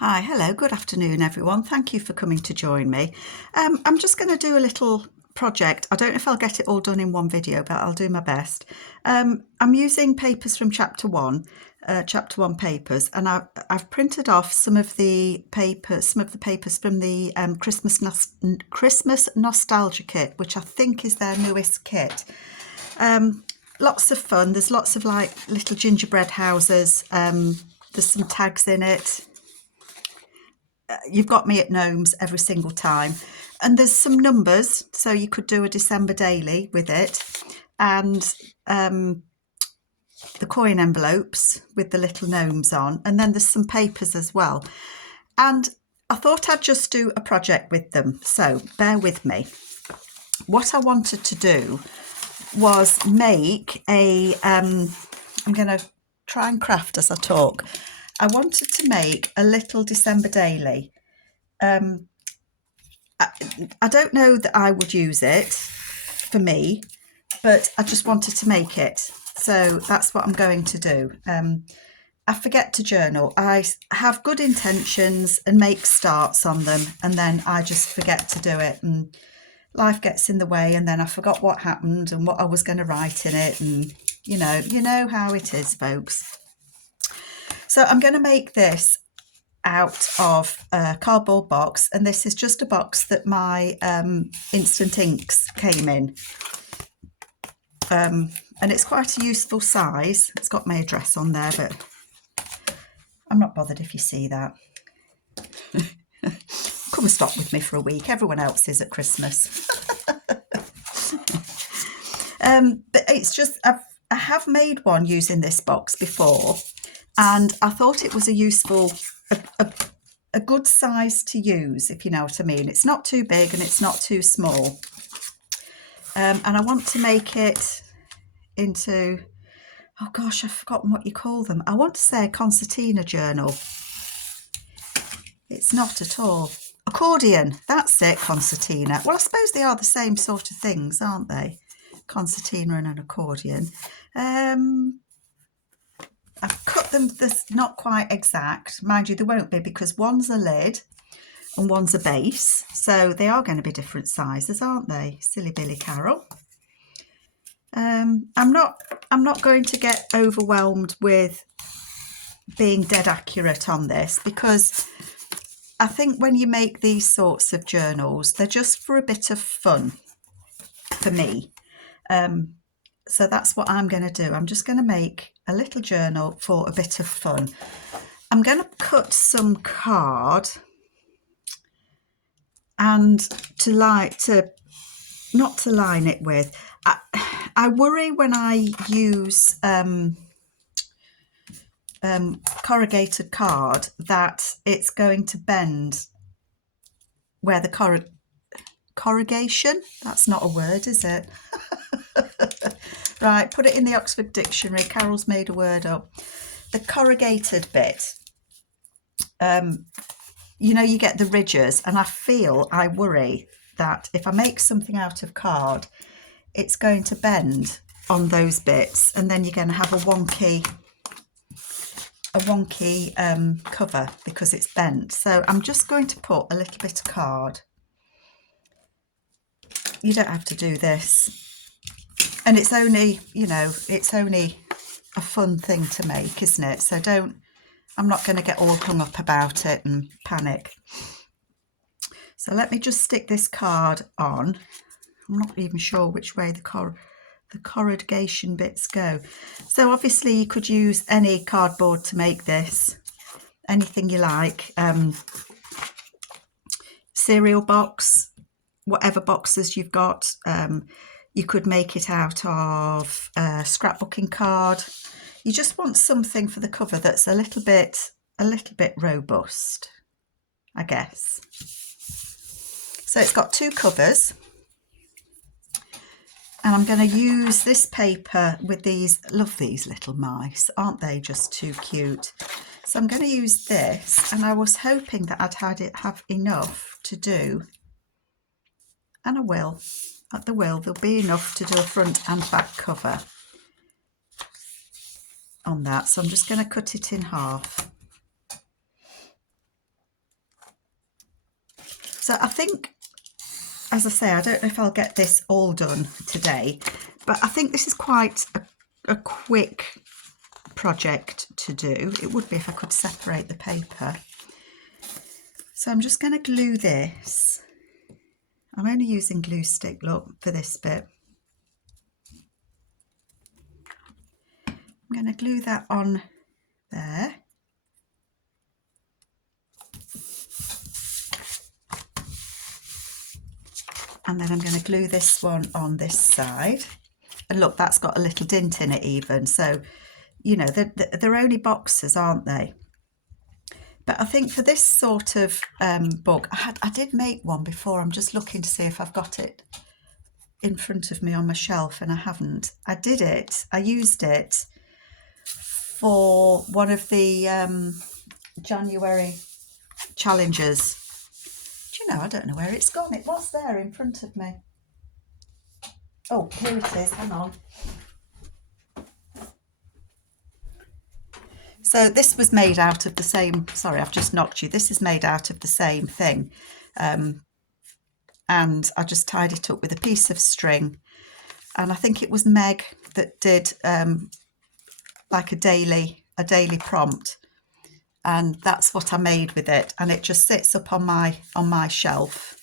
Hi, hello, good afternoon everyone. Thank you for coming to join me. I'm just going to do a little project. I don't know if I'll get it all done in one video, but I'll do my best. I'm using papers from chapter one papers, and I've printed off some of the papers from the Christmas Nostalgia Kit, which I think is their newest kit. Lots of fun. There's lots of like little gingerbread houses. There's some tags in it. You've got me at gnomes every single time, and there's some numbers, so you could do a December daily with it, and the coin envelopes with the little gnomes on, and then there's some papers as well. And I thought I'd just do a project with them, so bear with me. What I wanted to do was make a I'm going to try and craft as I talk. I wanted to make a little December daily. I don't know that I would use it for me, but I just wanted to make it. So that's what I'm going to do. I forget to journal. I have good intentions and make starts on them, and then I just forget to do it, and life gets in the way, and then I forgot what happened and what I was going to write in it, and you know how it is, folks. So I'm going to make this out of a cardboard box, and this is just a box that my instant inks came in, and it's quite a useful size. It's got my address on there, but I'm not bothered if you see that. Come and stop with me for a week. Everyone else is at Christmas. But it's just I have made one using this box before, and I thought it was a useful, a good size to use, if you know what I mean. It's not too big and it's not too small. And I want to make it into, oh gosh, I've forgotten what you call them. I want to say a concertina journal. It's not at all. Accordion, that's it, concertina. Well, I suppose they are the same sort of things, aren't they? Concertina and an accordion. I've cut them, this not quite exact. Mind you, they won't be, because one's a lid and one's a base. So they are going to be different sizes, aren't they? Silly Billy Carol. I'm not going to get overwhelmed with being dead accurate on this, because I think when you make these sorts of journals, they're just for a bit of fun for me. So that's what I'm going to do. I'm just going to make a little journal for a bit of fun. I'm going to cut some card, and not to line it with. I worry when I use corrugated card that it's going to bend where the corrugation, that's not a word, is it? Right, put it in the Oxford Dictionary. Carol's made a word up. The corrugated bit, you get the ridges, and I worry that if I make something out of card, it's going to bend on those bits, and then you're going to have a wonky cover because it's bent. So I'm just going to put a little bit of card. You don't have to do this. And it's only, it's only a fun thing to make, isn't it? So I'm not going to get all hung up about it and panic. So let me just stick this card on. I'm not even sure which way the corrugation bits go. So obviously you could use any cardboard to make this, anything you like. Cereal box, whatever boxes you've got. You could make it out of a scrapbooking card. You just want something for the cover that's a little bit robust, I guess. So it's got two covers, and I'm going to use this paper with these. Love these little mice, aren't they just too cute? So I'm going to use this, and I was hoping that I'd have enough to do, and I will. There'll be enough to do a front and back cover on that. So I'm just going to cut it in half. So I think, as I say, I don't know if I'll get this all done today, but I think this is quite a quick project to do. It would be if I could separate the paper. So I'm just going to glue this. I'm only using glue stick, look, for this bit. I'm going to glue that on there. And then I'm going to glue this one on this side. And look, that's got a little dint in it even. So, you know, they're only boxes, aren't they? But I think for this sort of book, I did make one before. I'm just looking to see if I've got it in front of me on my shelf, and I haven't. I did it. I used it for one of the January challenges. Do you know, I don't know where it's gone. It was there in front of me. Oh, here it is. Hang on. So this was made out of the same, sorry, I've just knocked you. This is made out of the same thing. And I just tied it up with a piece of string. And I think it was Meg that did like a daily prompt. And that's what I made with it. And it just sits up on my shelf,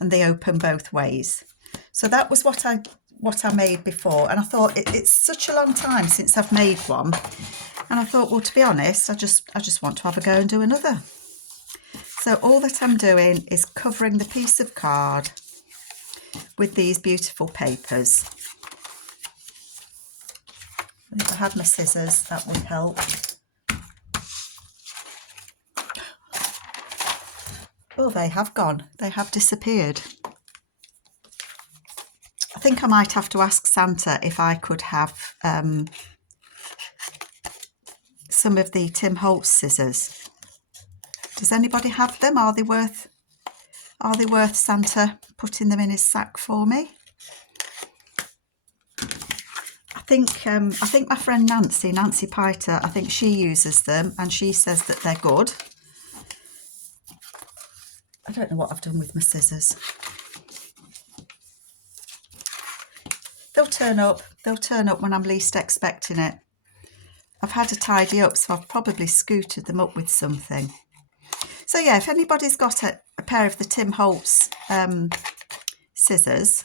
and they open both ways. So that was what I made before. And I thought it's such a long time since I've made one. And I thought, well, to be honest, I just want to have a go and do another. So all that I'm doing is covering the piece of card with these beautiful papers. If I had my scissors, that would help. Oh, they have gone. They have disappeared. I think I might have to ask Santa if I could have some of the Tim Holtz scissors. Does anybody have them? Are they worth Santa putting them in his sack for me? I think my friend Nancy Piter, I think she uses them and she says that they're good. I don't know what I've done with my scissors. They'll turn up when I'm least expecting it. I've had to tidy up, so I've probably scooted them up with something. So yeah, if anybody's got a pair of the Tim Holtz scissors,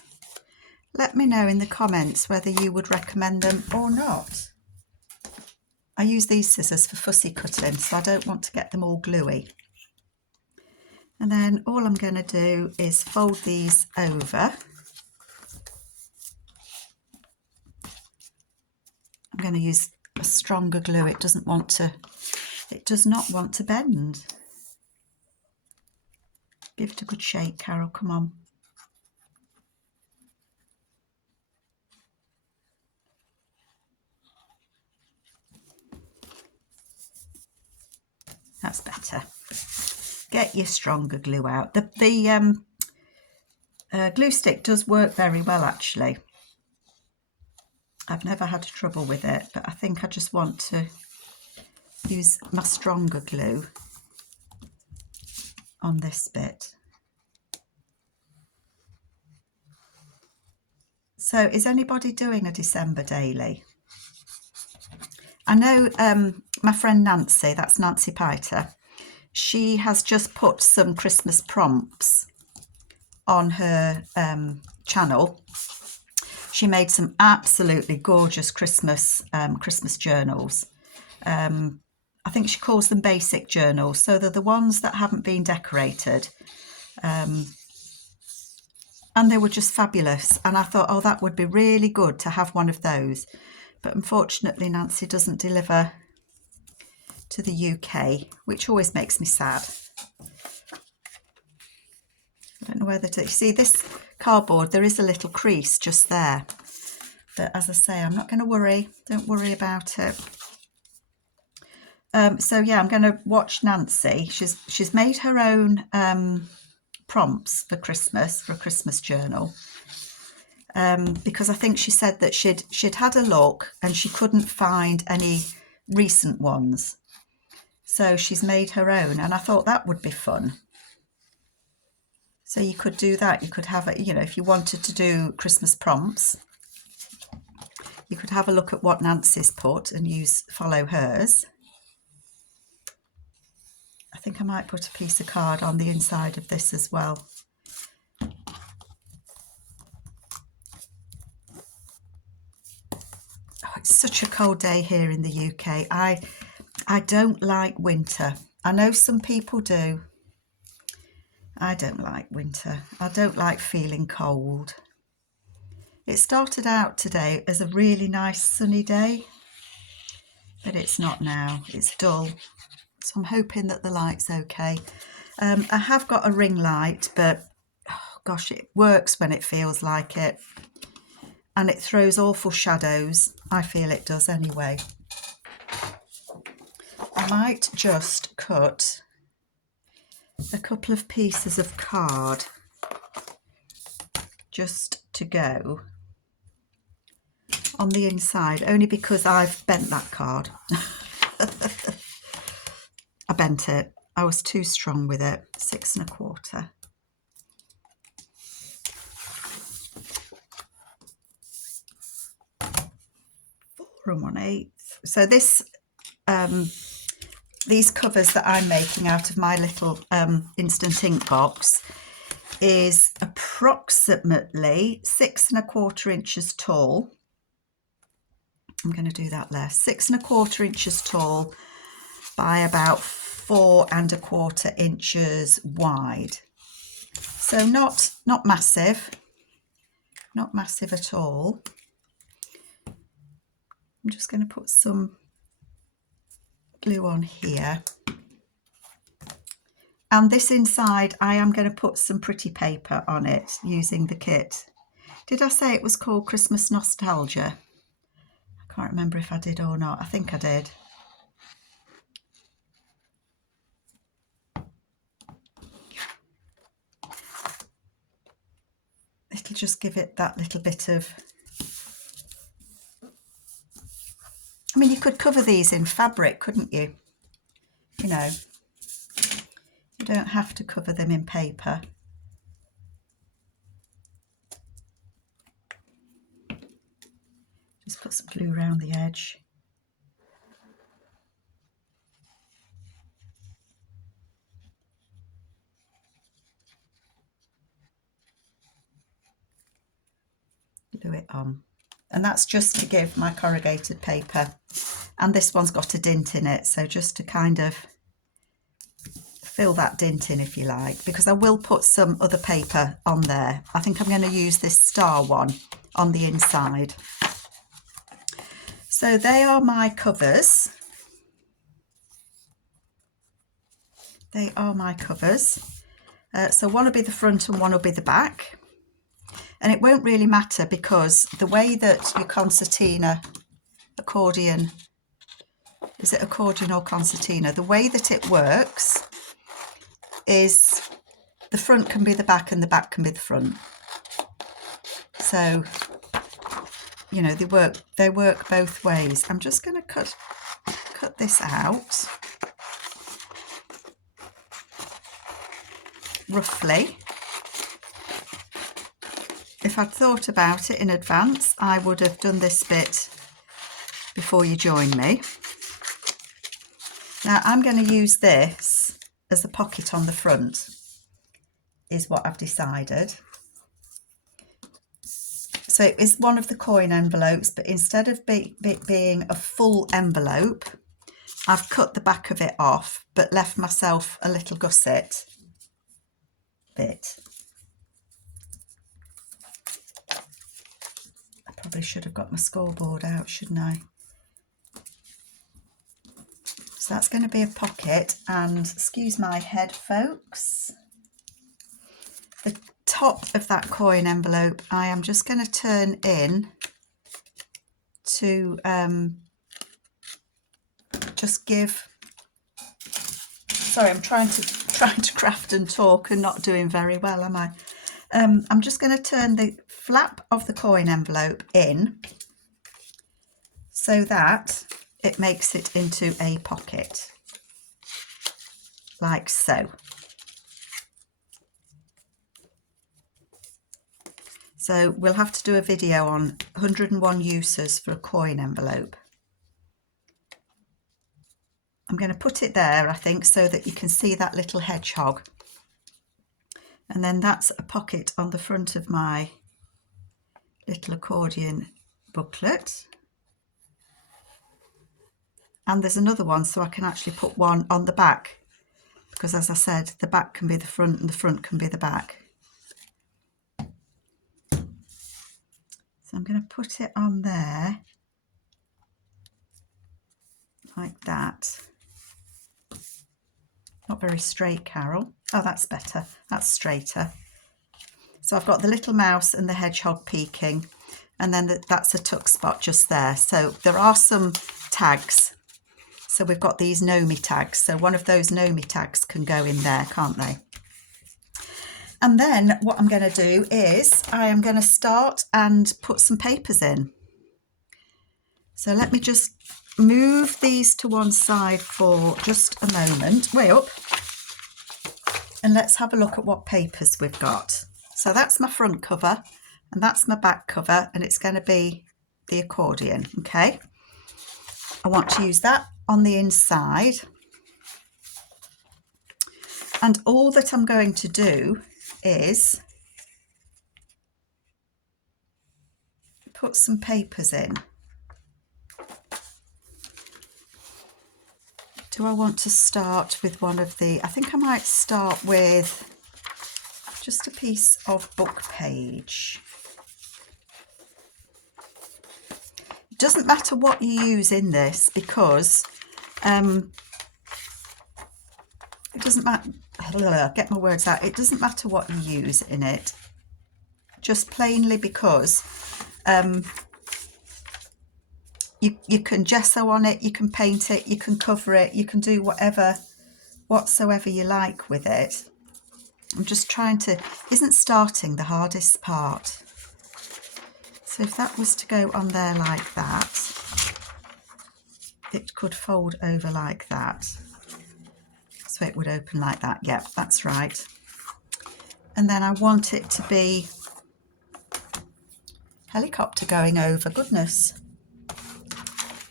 let me know in the comments whether you would recommend them or not. I use these scissors for fussy cutting, so I don't want to get them all gluey. And then all I'm going to do is fold these over. I'm going to use a stronger glue. It does not want to bend. Give it a good shake, Carol, come on. That's better. Get your stronger glue out. The glue stick does work very well, actually. I've never had trouble with it, but I think I just want to use my stronger glue on this bit. So is anybody doing a December daily? I know my friend Nancy, that's Nancy Piter, she has just put some Christmas prompts on her channel. She made some absolutely gorgeous Christmas journals. I think she calls them basic journals. So they're the ones that haven't been decorated. And they were just fabulous. And I thought, oh, that would be really good to have one of those. But unfortunately, Nancy doesn't deliver to the UK, which always makes me sad. I don't know whether to... See, this cardboard, there is a little crease just there. But as I say, I'm not going to worry. Don't worry about it. So yeah, I'm going to watch Nancy. She's made her own prompts for Christmas, for a Christmas journal. Because I think she said that she'd had a look and she couldn't find any recent ones. So she's made her own, and I thought that would be fun. So you could do that. You could have it, you know, if you wanted to do Christmas prompts, you could have a look at what Nancy's put and follow hers. I think I might put a piece of card on the inside of this as well. Oh, it's such a cold day here in the UK. I don't like winter. I know some people do. I don't like winter. I don't like feeling cold. It started out today as a really nice sunny day, but it's not now. It's dull. So I'm hoping that the light's okay. I have got a ring light, but oh gosh, it works when it feels like it. And it throws awful shadows. I feel it does anyway. I might just cut a couple of pieces of card just to go on the inside, only because I've bent that card. I bent it. I was too strong with it. 6 1/4. 4 1/8. So this these covers that I'm making out of my little instant ink box is approximately 6 1/4 inches tall. I'm going to do that less. 6 1/4 inches tall by about 4 1/4 inches wide. So not massive, not massive at all. I'm just going to put some glue on here. And this inside, I am going to put some pretty paper on it using the kit. Did I say it was called Christmas Nostalgia? I can't remember if I did or not. I think I did. It'll just give it that little bit of... I mean, you could cover these in fabric, couldn't you? You know, you don't have to cover them in paper. Just put some glue around the edge. Glue it on. And that's just to give my corrugated paper. And this one's got a dint in it, so just to kind of fill that dint in, if you like, because I will put some other paper on there. I think I'm going to use this star one on the inside. So they are my covers. They are my covers. So one will be the front and one will be the back. And it won't really matter because the way that your concertina, accordion, is it accordion or concertina? The way that it works is the front can be the back and the back can be the front. So, you know, they work both ways. I'm just going to cut this out roughly. If I'd thought about it in advance, I would have done this bit before you join me. Now I'm going to use this as a pocket on the front, is what I've decided. So it is one of the coin envelopes, but instead of it being a full envelope, I've cut the back of it off, but left myself a little gusset bit. I probably should have got my scoreboard out, shouldn't I? So that's going to be a pocket, and excuse my head, folks. The top of that coin envelope, I am just going to turn in to just give. Sorry, I'm trying to craft and talk and not doing very well, am I? I'm just going to turn the flap of the coin envelope in so that it makes it into a pocket, like so. So we'll have to do a video on 101 uses for a coin envelope. I'm going to put it there, I think, so that you can see that little hedgehog. And then that's a pocket on the front of my little accordion booklet. And there's another one, so I can actually put one on the back, because as I said, the back can be the front and the front can be the back. So I'm going to put it on there like that. Not very straight, Carol. Oh, that's better. That's straighter. So I've got the little mouse and the hedgehog peeking, and then that's a tuck spot just there. So there are some tags. So we've got these Nomi tags. So one of those Nomi tags can go in there, can't they? And then what I'm going to do is I am going to start and put some papers in. So let me just move these to one side for just a moment. Way up. And let's have a look at what papers we've got. So that's my front cover and that's my back cover, and it's going to be the accordion. Okay. I want to use that on the inside. And all that I'm going to do is put some papers in. Do I want to start with one of the, I think I might start with just a piece of book page. It doesn't matter what you use in this, because it doesn't matter, get my words out, it doesn't matter what you use in it, just plainly because you can gesso on it, you can paint it, you can cover it, you can do whatsoever you like with it. I'm just trying to, isn't starting the hardest part? So if that was to go on there like that, it could fold over like that. So it would open like that. Yep, that's right. And then I want it to be helicopter going over. Goodness.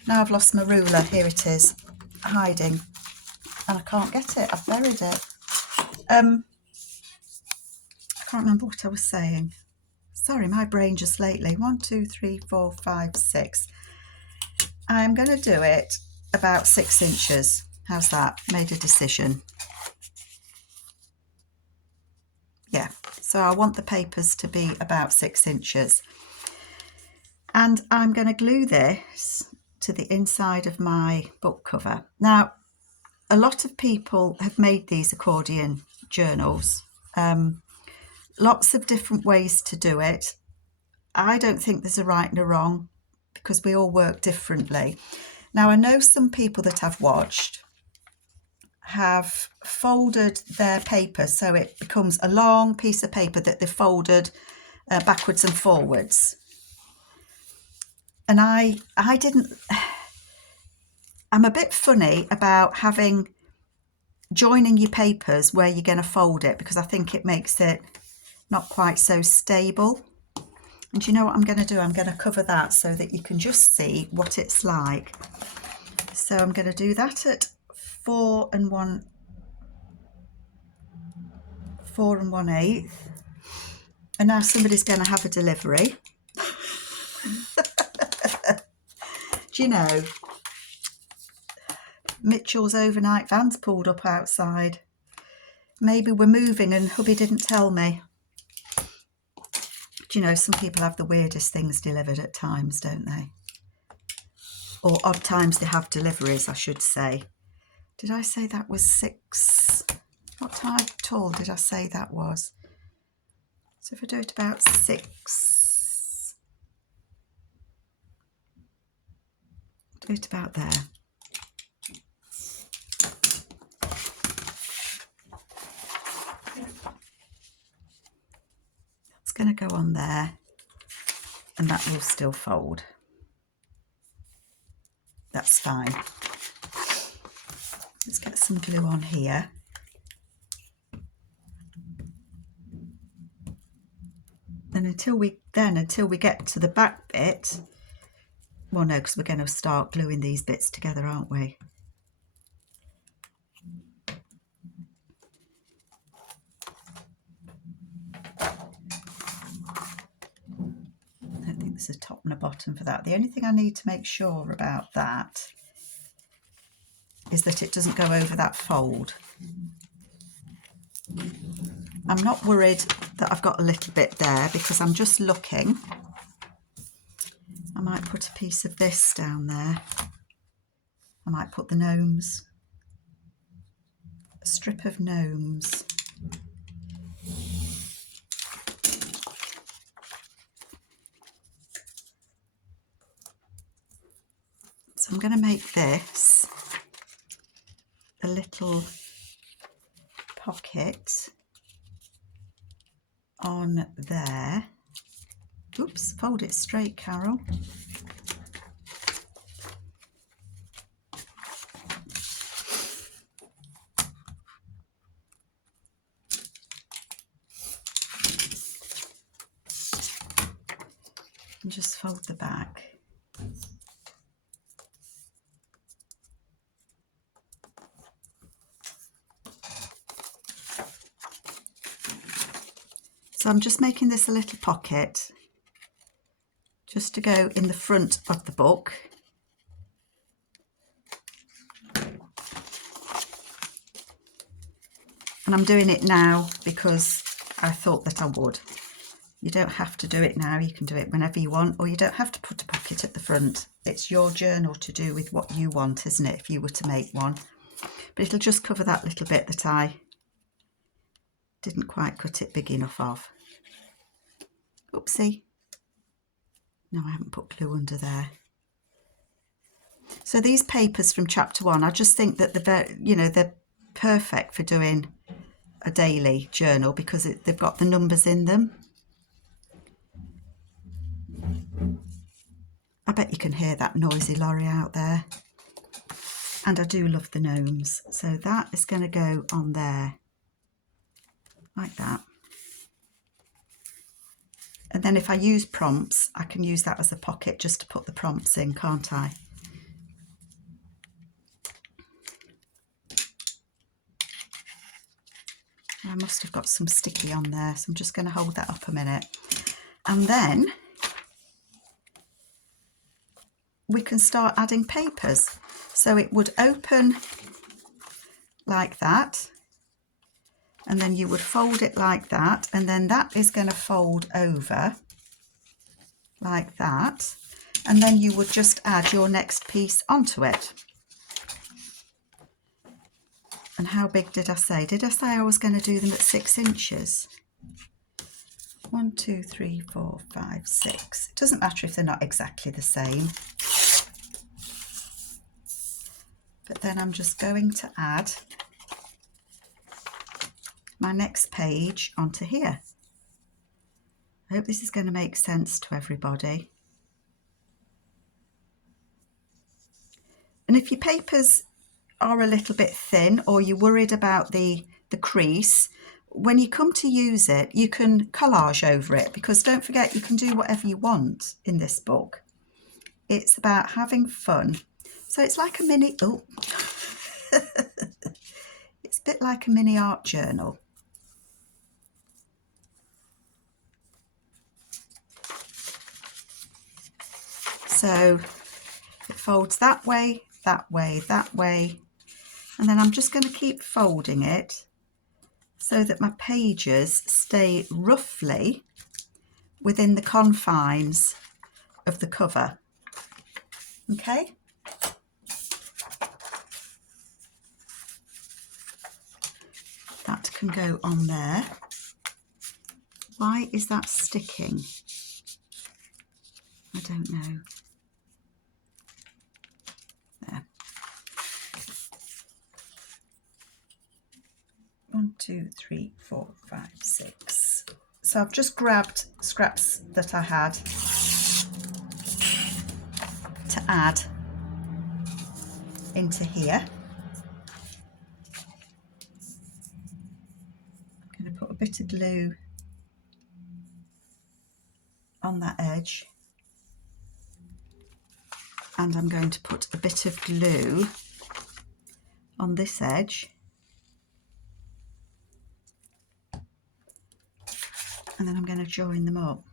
Now I've lost my ruler. Here it is, hiding. And I can't get it. I've buried it. I can't remember what I was saying. Sorry, my brain just lately. 1, 2, 3, 4, 5, 6. I'm going to do it about 6 inches. How's that? Made a decision. Yeah, so I want the papers to be about 6 inches. And I'm going to glue this to the inside of my book cover. Now, a lot of people have made these accordion journals. Lots of different ways to do it. I don't think there's a right and a wrong, because we all work differently. Now, I know some people that I've watched have folded their paper so it becomes a long piece of paper that they've folded backwards and forwards. And I didn't, I'm a bit funny about joining your papers where you're going to fold it, because I think it makes it not quite so stable. And you know what I'm going to do? I'm going to cover that so that you can just see what it's like. So I'm going to do that at 4 1/8. And now somebody's going to have a delivery. Do you know, Mitchell's overnight van's pulled up outside. Maybe we're moving and hubby didn't tell me. Do you know, some people have the weirdest things delivered at times, don't they? Or odd times they have deliveries, I should say. Did I say that was 6? What time tall did I say that was? So if I do it about 6, do it about there. It's going to go on there, and that will still fold. That's fine. Let's get some glue on here. . And until we get to the back bit, well, no, because we're going to start gluing these bits together, aren't we? I don't think there's a top and a bottom for that. The only thing I need to make sure about that is that it doesn't go over that fold. I'm not worried that I've got a little bit there because I'm just looking. I might put a piece of this down there. I might put the gnomes, a strip of gnomes. So I'm going to make this a little pocket on there. Oops, fold it straight, Carol. And just fold the back. So I'm just making this a little pocket just to go in the front of the book. And I'm doing it now because I thought that I would. You don't have to do it now, you can do it whenever you want, or you don't have to put a pocket at the front. It's your journal to do with what you want, isn't it, if you were to make one. But it'll just cover that little bit that I didn't quite cut it big enough of. Oopsie. No, I haven't put glue under there. So these papers from chapter 1, I just think that they're perfect for doing a daily journal because they've got the numbers in them. I bet you can hear that noisy lorry out there. And I do love the gnomes. So that is going to go on there like that. And then if I use prompts, I can use that as a pocket just to put the prompts in, can't I? I must have got some sticky on there, so I'm just going to hold that up a minute. And then we can start adding papers. So it would open like that, and then you would fold it like that, and then that is going to fold over like that, and then you would just add your next piece onto it. And how big did I say? Did I say I was going to do them at 6 inches? 1, 2, 3, 4, 5, 6. It doesn't matter if they're not exactly the same. But then I'm just going to add my next page onto here. I hope this is going to make sense to everybody. And if your papers are a little bit thin or you're worried about the crease, when you come to use it, you can collage over it, because don't forget, you can do whatever you want in this book. It's about having fun. So it's like a mini, oh, it's a bit like a mini art journal. So it folds that way, that way, that way. And then I'm just going to keep folding it so that my pages stay roughly within the confines of the cover. Okay? That can go on there. Why is that sticking? I don't know. There. 1, 2, 3, 4, 5, 6. So I've just grabbed scraps that I had to add into here. I'm going to put a bit of glue on that edge, and I'm going to put a bit of glue on this edge, and then I'm going to join them up.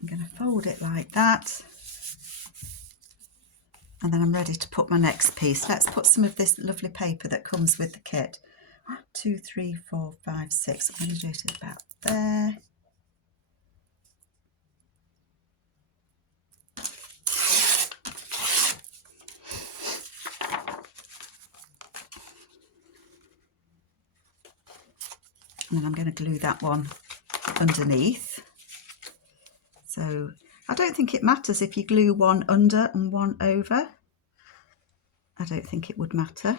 I'm going to fold it like that, and then I'm ready to put my next piece. Let's put some of this lovely paper that comes with the kit. 1, 2, 3, 4, 5, 6. I'm going to do it about there. And then I'm going to glue that one underneath. So I don't think it matters if you glue one under and one over. I don't think it would matter.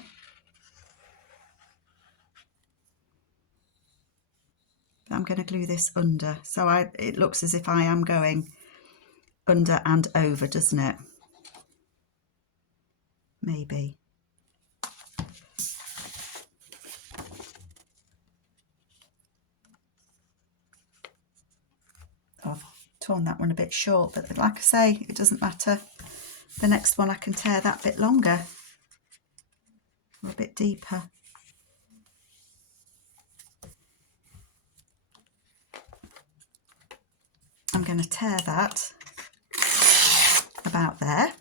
But I'm going to glue this under, so it looks as if I am going under and over, doesn't it? Maybe. Oh, I've torn that one a bit short, but like I say, it doesn't matter. The next one I can tear that bit longer or a bit deeper. I'm going to tear that about there,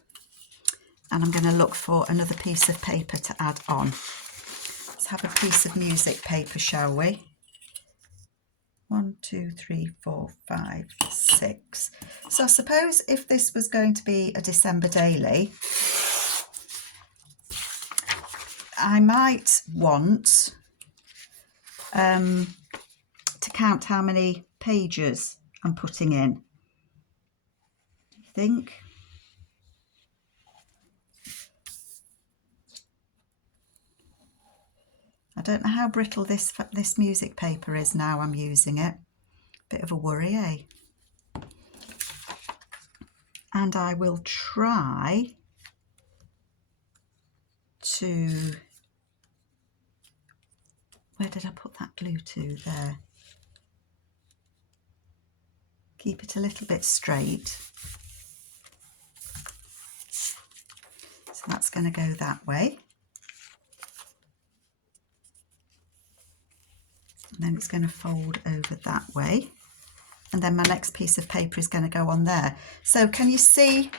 and I'm going to look for another piece of paper to add on. Let's have a piece of music paper, shall we? 1, 2, 3, 4, 5, 6. So I suppose if this was going to be a December daily, I might want to count how many pages I'm putting in. Do you think? I don't know how brittle this music paper is now I'm using it. Bit of a worry, eh? And I will try to... Where did I put that glue to? There. Keep it a little bit straight. So that's going to go that way. And then it's going to fold over that way. And then my next piece of paper is going to go on there. So can you see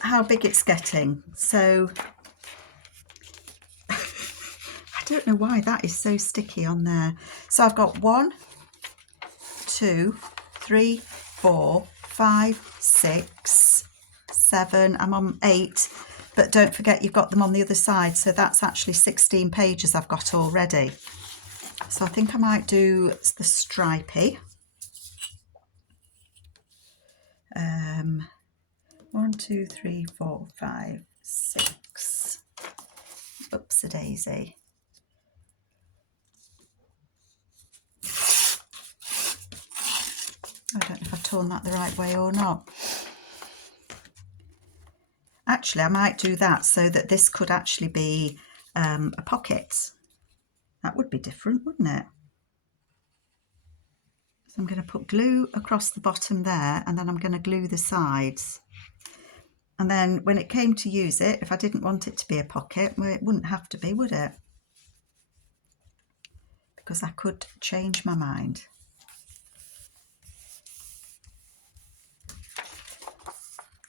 how big it's getting? So I don't know why that is so sticky on there. So I've got 1, 2, 3, 4, 5, 6, 7. I'm on 8, but don't forget you've got them on the other side. So that's actually 16 pages I've got already. So I think I might do the stripy. 1, 2, 3, 4, 5, 6. Oops a daisy. I don't know if I've torn that the right way or not. Actually, I might do that so that this could actually be a pocket. That would be different, wouldn't it? So I'm going to put glue across the bottom there, and then I'm going to glue the sides. And then when it came to use it, if I didn't want it to be a pocket, well, it wouldn't have to be, would it? Because I could change my mind.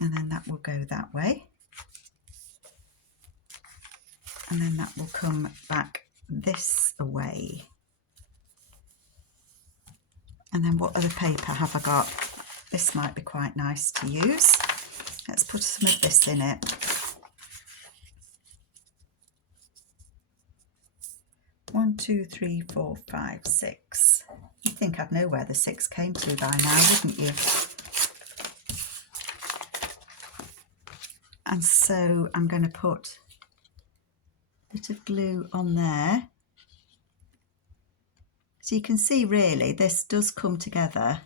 And then that will go that way. And then that will come back this way. And then what other paper have I got? This might be quite nice to use. Let's put some of this in it. 1, 2, 3, 4, 5, 6. You'd think I'd know where the 6 came to by now, wouldn't you? And so I'm going to put a bit of glue on there. So you can see really this does come together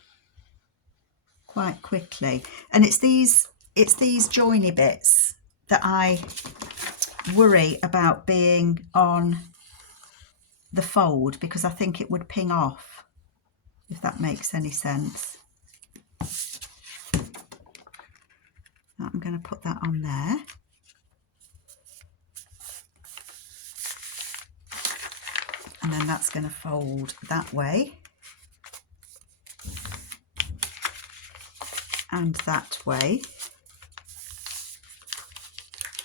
quite quickly. And it's these joiny bits that I worry about being on the fold, because I think it would ping off, if that makes any sense. I'm going to put that on there. And then that's going to fold that way. And that way.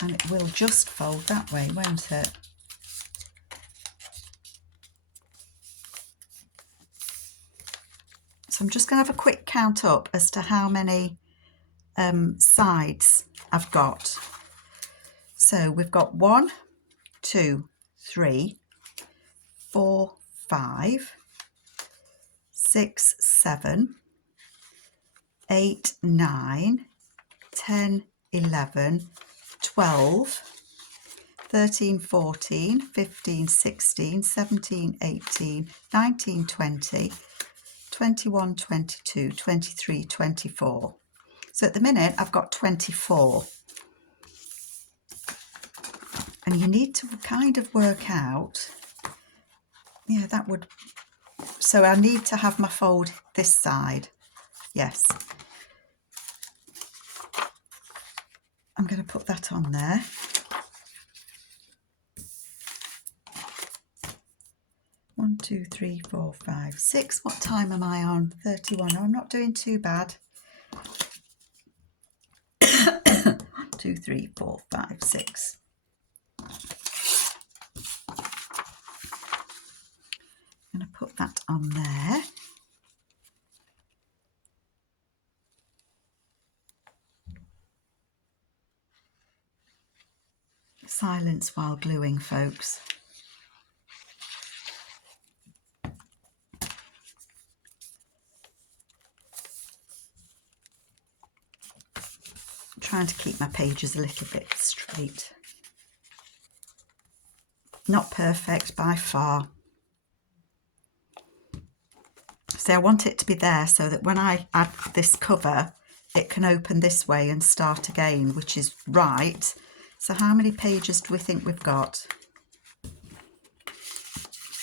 And it will just fold that way, won't it? So I'm just going to have a quick count up as to how many sides I've got. So we've got 1, 2, 3, 4, 5, 6, 7, 8, 9, 10, 11, 12, 13, 14, 15, 16, 17, 18, 19, 20, 21, 22, 23, 24. So at the minute I've got 24. And you need to kind of work out, yeah, that would, so I need to have my fold this side. Yes. I'm going to put that on there. One, 2, 3, 4, 5, 6. What time am I on? 31. Oh, I'm not doing too bad. 1, 2, 3, 4, 5, 6. I'm going to put that on there. Silence while gluing, folks. I'm trying to keep my pages a little bit straight. Not perfect by far. See, I want it to be there so that when I add this cover, it can open this way and start again, which is right. So how many pages do we think we've got?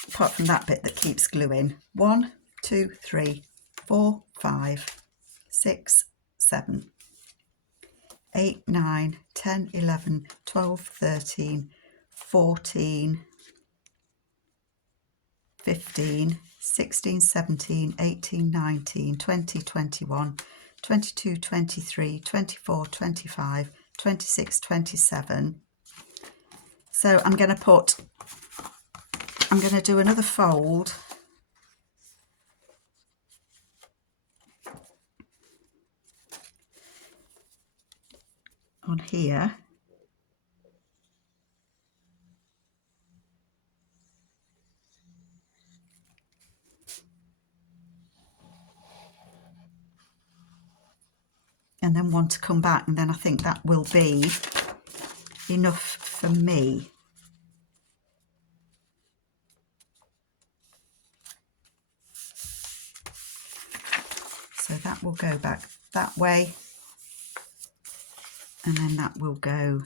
Apart from that bit that keeps gluing. 1, 2, 3, 4, 5, 6, 7, 8, 9, 10, 11, 12, 13, 14, 15, 16, 17, 18, 19, 20, 21, 22, 23, 24, 25, 26, 27. So I'm going to do another fold on here. And then want to come back, and then I think that will be enough for me. So that will go back that way, and then that will go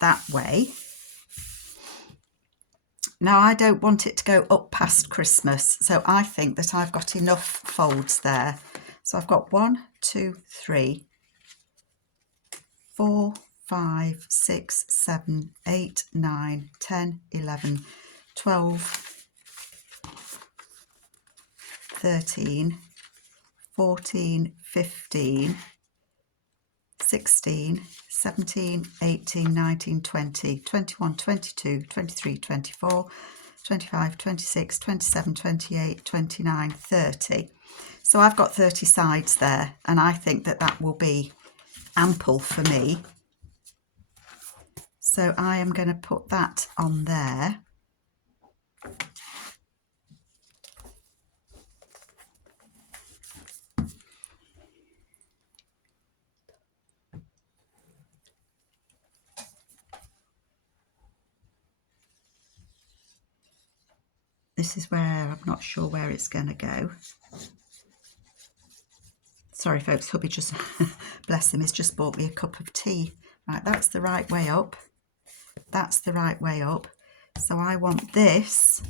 that way. Now I don't want it to go up past Christmas, so I think that I've got enough folds there. So I've got 1, 2, 3, 4, 5, 6, 7, 8, 9, 10, 11, 12, 13, 14, 15, 16, 17, 18, 19, 20, 21, 22, 23, 24, 25, 26, 27, 28, 29, 30. So I've got 30 sides there, and I think that that will be ample for me. So I am going to put that on there. This is where I'm not sure where it's going to go. Sorry folks, hubby just, bless him, he's just bought me a cup of tea. Right, that's the right way up. That's the right way up. So I want this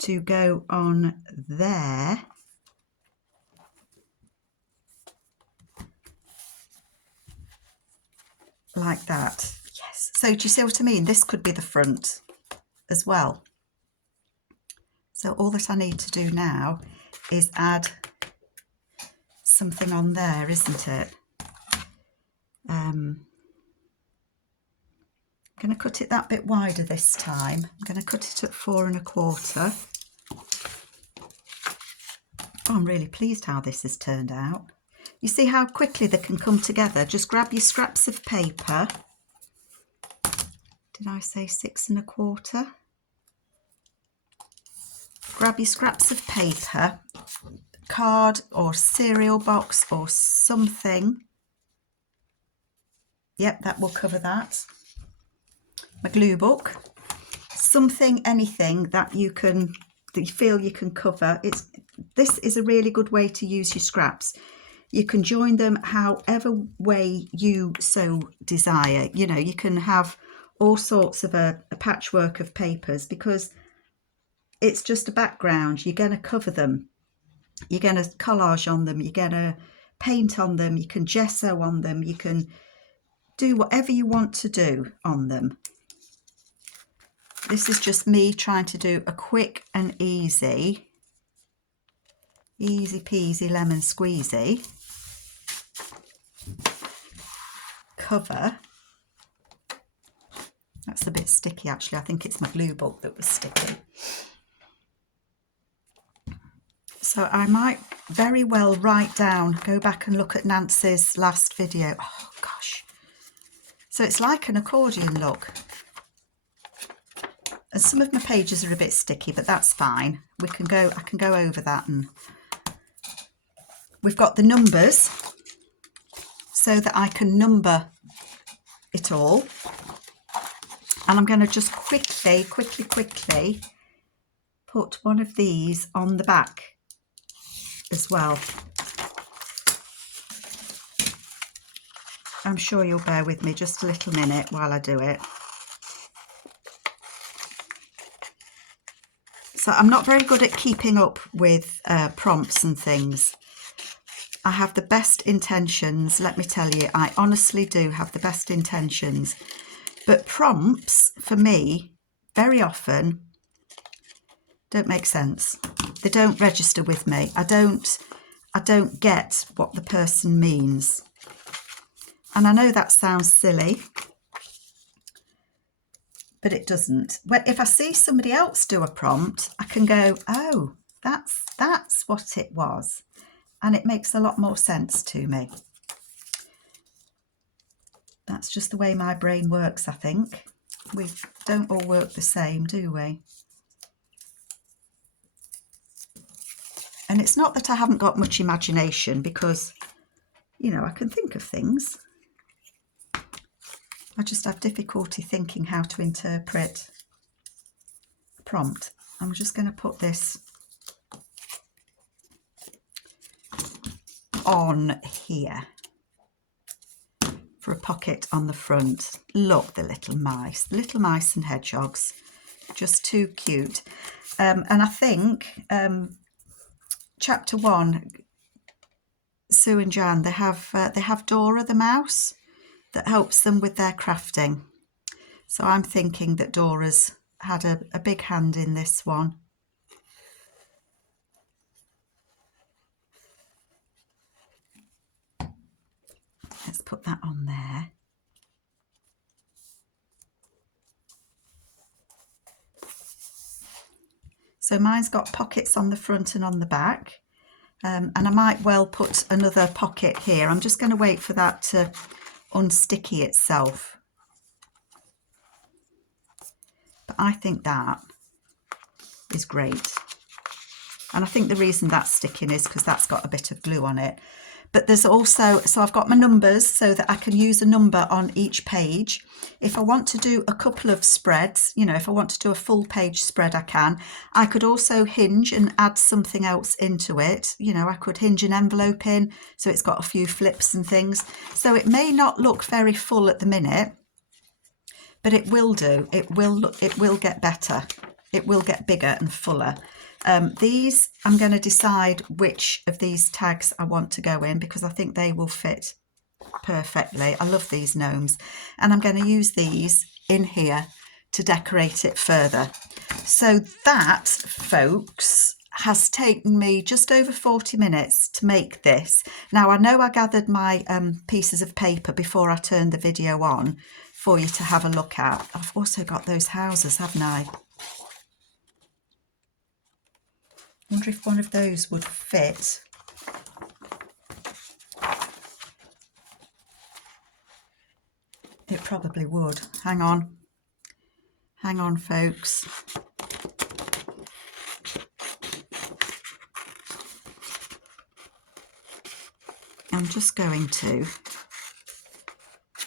to go on there. Like that. Yes. So do you see what I mean? This could be the front as well. So all that I need to do now is add something on there, isn't it? I'm going to cut it that bit wider this time. I'm going to cut it at 4 1/4. Oh, I'm really pleased how this has turned out. You see how quickly they can come together? Just grab your scraps of paper. Did I say 6 1/4? Grab your scraps of paper, card or cereal box or something. Yep, that will cover that. My glue book. Something, anything that you feel you can cover. This is a really good way to use your scraps. You can join them however way you so desire. You know, you can have all sorts of a patchwork of papers, because it's just a background. You're going to cover them. You're going to collage on them. You're going to paint on them. You can gesso on them. You can do whatever you want to do on them. This is just me trying to do a quick and easy peasy lemon squeezy cover. That's a bit sticky actually. I think it's my glue book that was sticky. So I might very well go back and look at Nancy's last video. Oh gosh. So it's like an accordion look. And some of my pages are a bit sticky, but that's fine. I can go over that, and we've got the numbers so that I can number it all. And I'm going to just quickly put one of these on the back as well. I'm sure you'll bear with me just a little minute while I do it. So I'm not very good at keeping up with prompts and things. I have the best intentions, let me tell you. I honestly do have the best intentions. But prompts, for me, very often don't make sense. They don't register with me. I don't get what the person means. And I know that sounds silly, but it doesn't. If I see somebody else do a prompt, I can go, oh, that's what it was. And it makes a lot more sense to me. That's just the way my brain works, I think. We don't all work the same, do we? And it's not that I haven't got much imagination, because, you know, I can think of things. I just have difficulty thinking how to interpret a prompt. I'm just going to put this on here for a pocket on the front. Look, the little mice and hedgehogs, just too cute. And I think chapter 1, Sue and Jan, they have Dora the mouse that helps them with their crafting. So I'm thinking that Dora's had a big hand in this one. Let's put that on there. So mine's got pockets on the front and on the back. And I might well put another pocket here. I'm just going to wait for that to unsticky itself. But I think that is great. And I think the reason that's sticking is because that's got a bit of glue on it. But there's also, so I've got my numbers so that I can use a number on each page. If I want to do a couple of spreads, you know, if I want to do a full page spread, I can. I could also hinge and add something else into it. You know, I could hinge an envelope in so it's got a few flips and things. So it may not look very full at the minute, but it will do. It will get better. It will get bigger and fuller. These, I'm going to decide which of these tags I want to go in because I think they will fit perfectly. I love these gnomes, and I'm going to use these in here to decorate it further. So that, folks, has taken me just over 40 minutes to make this. Now, I know I gathered my pieces of paper before I turned the video on for you to have a look at. I've also got those houses, haven't I? Wonder if one of those would fit. It probably would. Hang on, folks. I'm just going to,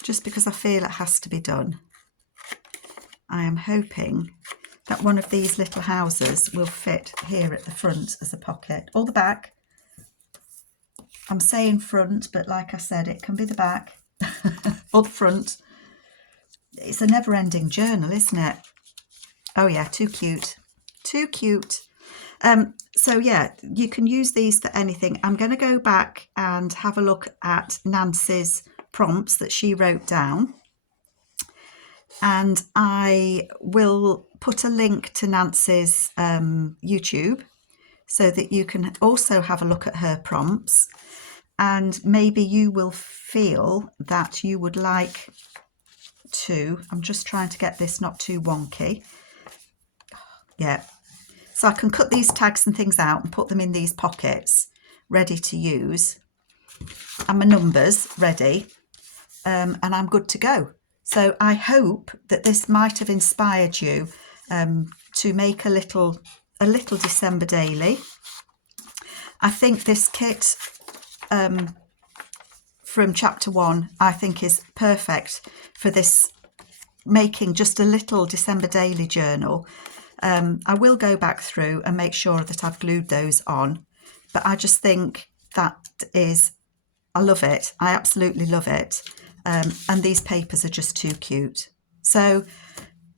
just because I feel it has to be done, I am hoping that one of these little houses will fit here at the front as a pocket, or the back. I'm saying front, but like I said, it can be the back or the front. It's a never-ending journal, isn't it? Oh yeah, too cute. Too cute. So yeah, you can use these for anything. I'm going to go back and have a look at Nancy's prompts that she wrote down. And I will put a link to Nancy's YouTube so that you can also have a look at her prompts. And maybe you will feel that you would like to, I'm just trying to get this not too wonky. Yeah. So I can cut these tags and things out and put them in these pockets ready to use. And my numbers ready. And I'm good to go. So I hope that this might have inspired you to make a little December daily. I think this kit from chapter 1, I think is perfect for this, making just a little December daily journal. I will go back through and make sure that I've glued those on, but I just think that is, I love it. I absolutely love it. And these papers are just too cute. So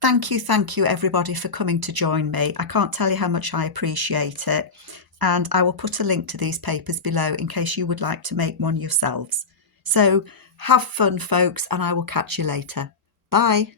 thank you everybody for coming to join me. I can't tell you how much I appreciate it. And I will put a link to these papers below in case you would like to make one yourselves. So have fun, folks, and I will catch you later. Bye.